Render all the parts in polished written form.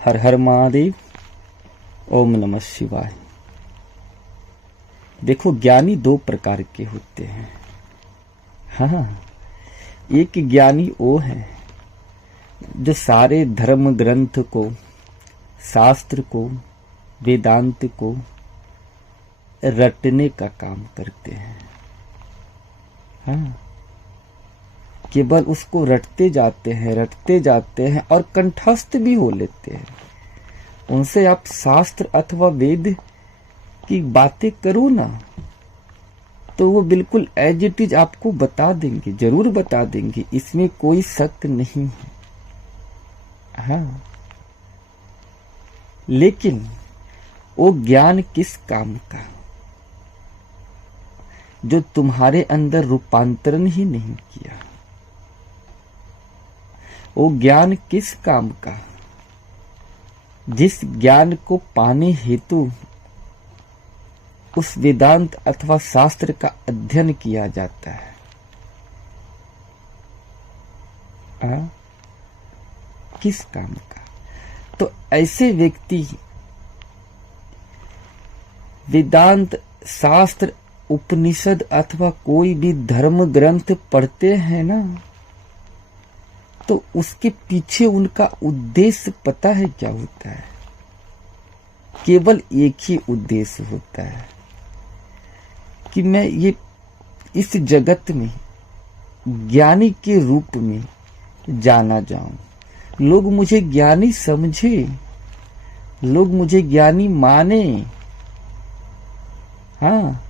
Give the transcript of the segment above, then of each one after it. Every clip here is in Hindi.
हर हर महादेव। ओम नमः शिवाय। देखो, ज्ञानी दो प्रकार के होते हैं। हाँ, एक ज्ञानी वो है जो सारे धर्म ग्रंथ को, शास्त्र को, वेदांत को रटने का काम करते हैं। हाँ, केवल उसको रटते जाते हैं और कंठस्थ भी हो लेते हैं। उनसे आप शास्त्र अथवा वेद की बातें करो ना, तो वो बिल्कुल एज इट इज आपको बता देंगे, जरूर बता देंगे, इसमें कोई शक नहीं है। हाँ, लेकिन वो ज्ञान किस काम का, जो तुम्हारे अंदर रूपांतरण ही नहीं किया। वो ज्ञान किस काम का, जिस ज्ञान को पाने हेतु उस वेदांत अथवा शास्त्र का अध्ययन किया जाता है। किस काम का? तो ऐसे व्यक्ति वेदांत, शास्त्र, उपनिषद अथवा कोई भी धर्म ग्रंथ पढ़ते हैं ना, तो उसके पीछे उनका उद्देश्य पता है क्या होता है? केवल एक ही उद्देश्य होता है कि मैं ये इस जगत में ज्ञानी के रूप में जाना जाऊं, लोग मुझे ज्ञानी समझे, लोग मुझे ज्ञानी माने। हाँ,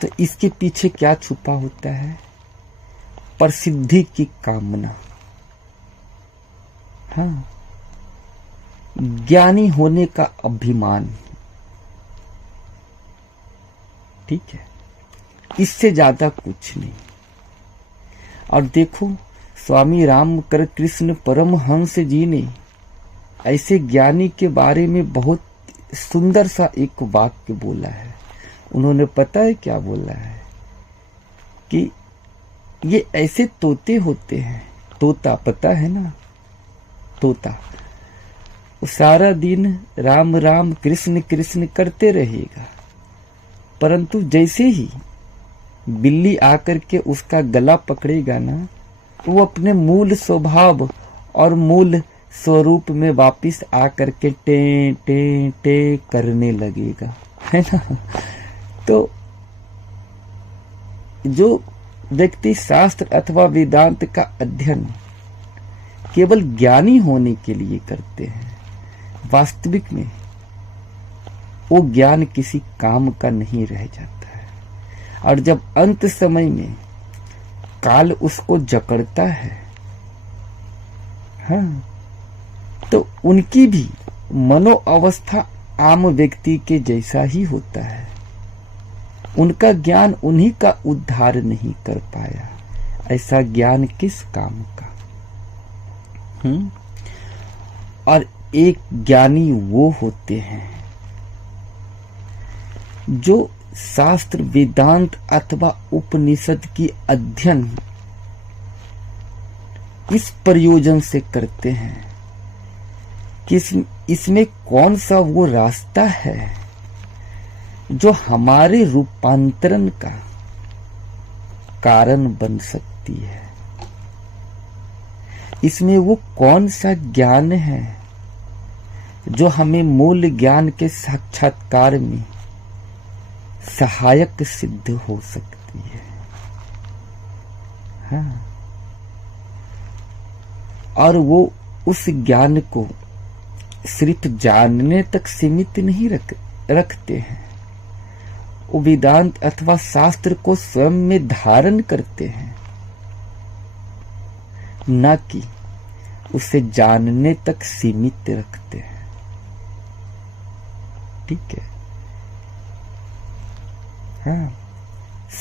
तो इसके पीछे क्या छुपा होता है? प्रसिद्धि की कामना। हाँ, ज्ञानी होने का अभिमान। ठीक है, इससे ज्यादा कुछ नहीं। और देखो, स्वामी रामकृष्ण कृष्ण परमहंस जी ने ऐसे ज्ञानी के बारे में बहुत सुंदर सा एक वाक्य बोला है। उन्होंने पता है क्या बोला है? कि ये ऐसे तोते होते हैं। तोता पता है ना? तोता सारा दिन राम राम कृष्ण कृष्ण करते रहेगा, परंतु जैसे ही बिल्ली आकर के उसका गला पकड़ेगा ना, वो अपने मूल स्वभाव और मूल स्वरूप में वापिस आकर के टे टे टे करने लगेगा, है ना? तो जो व्यक्ति शास्त्र अथवा वेदांत का अध्ययन केवल ज्ञानी होने के लिए करते हैं, वास्तविक में वो ज्ञान किसी काम का नहीं रह जाता है। और जब अंत समय में काल उसको जकड़ता है, हाँ, तो उनकी भी मनोअवस्था आम व्यक्ति के जैसा ही होता है। उनका ज्ञान उन्हीं का उद्धार नहीं कर पाया। ऐसा ज्ञान किस काम का? और एक ज्ञानी वो होते हैं जो शास्त्र, वेदांत अथवा उपनिषद की अध्ययन इस प्रयोजन से करते हैं कि इसमें कौन सा वो रास्ता है जो हमारे रूपांतरण का कारण बन सकती है। इसमें वो कौन सा ज्ञान है जो हमें मूल ज्ञान के साक्षात्कार में सहायक सिद्ध हो सकती है। हाँ, और वो उस ज्ञान को सिर्फ जानने तक सीमित नहीं रखते हैं। वो वेदांत अथवा शास्त्र को स्वयं में धारण करते हैं, न कि उसे जानने तक सीमित रखते हैं। ठीक है? हाँ,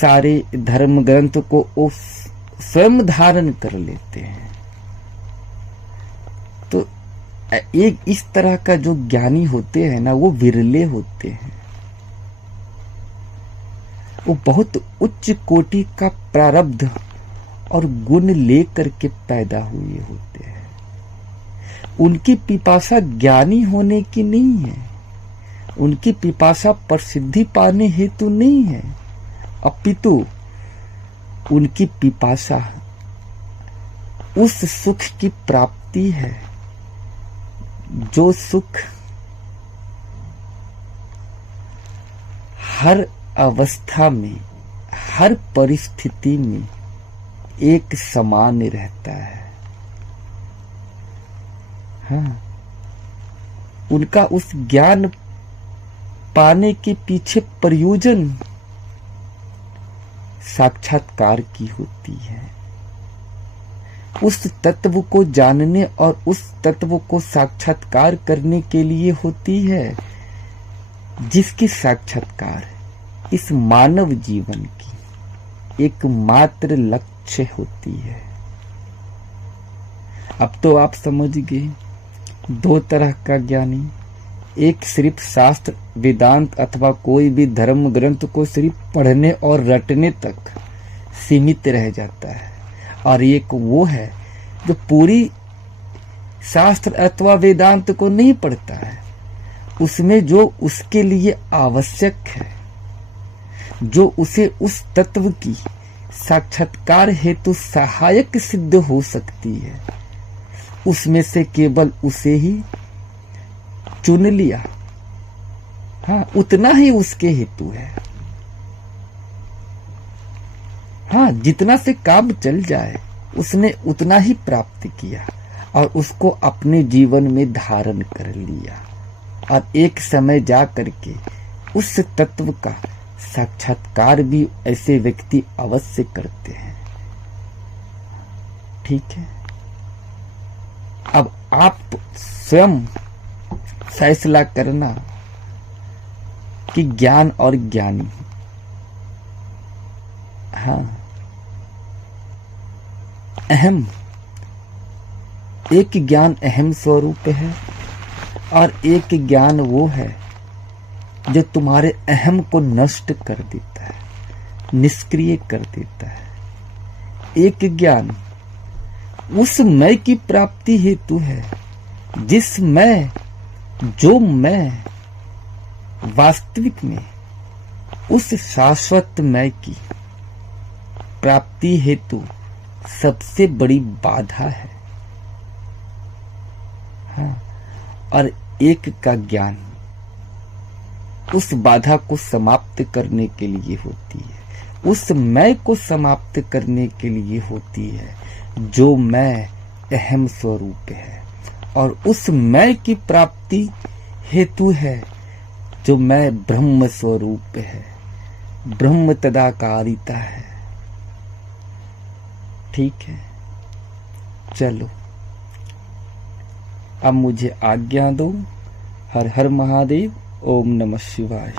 सारे धर्म ग्रंथ को वो स्वयं धारण कर लेते हैं। तो एक इस तरह का जो ज्ञानी होते हैं ना, वो विरले होते हैं। वो बहुत उच्च कोटि का प्रारब्ध और गुण लेकर के पैदा हुए होते हैं। उनकी पिपासा ज्ञानी होने की नहीं है, उनकी पिपासा प्रसिद्धि पाने हेतु नहीं है, अपितु उनकी पिपासा उस सुख की प्राप्ति है जो सुख हर अवस्था में, हर परिस्थिति में एक समान रहता है। हाँ, उनका उस ज्ञान पाने के पीछे प्रयोजन साक्षात्कार की होती है। उस तत्व को जानने और उस तत्व को साक्षात्कार करने के लिए होती है, जिसकी साक्षात्कार इस मानव जीवन की एकमात्र लक्ष्य होती है। अब तो आप समझ गए, दो तरह का ज्ञानी, एक सिर्फ शास्त्र वेदांत अथवा कोई भी धर्म ग्रंथ को सिर्फ पढ़ने और रटने तक सीमित रह जाता है, और एक वो है जो पूरी शास्त्र अथवा वेदांत को नहीं पढ़ता है, उसमें जो उसके लिए आवश्यक है, जो उसे उस तत्व की साक्षात्कार हेतु सहायक सिद्ध हो सकती है, उसमें से केवल उसे ही चुन लिया। हाँ, उतना ही उसके हेतु है। हाँ, जितना से काम चल जाए उसने उतना ही प्राप्त किया और उसको अपने जीवन में धारण कर लिया, और एक समय जा करके उस तत्व का साक्षात्कार भी ऐसे व्यक्ति अवश्य करते हैं। ठीक है, अब आप स्वयं फैसला करना कि ज्ञान और ज्ञानी, हाँ, अहम, एक ज्ञान अहम स्वरूप है और एक ज्ञान वो है जो तुम्हारे अहम को नष्ट कर देता है, निष्क्रिय कर देता है। एक ज्ञान उस मैं की प्राप्ति हेतु है, जिस मैं, जो मैं वास्तविक में उस शाश्वत मैं की प्राप्ति हेतु सबसे बड़ी बाधा है। हाँ, और एक का ज्ञान उस बाधा को समाप्त करने के लिए होती है, उस मैं को समाप्त करने के लिए होती है जो मैं अहम स्वरूप है, और उस मैं की प्राप्ति हेतु है जो मैं ब्रह्म स्वरूप है, ब्रह्म तदाकारिता है। ठीक है, चलो अब मुझे आज्ञा दो। हर हर महादेव। ओम नमः शिवाय।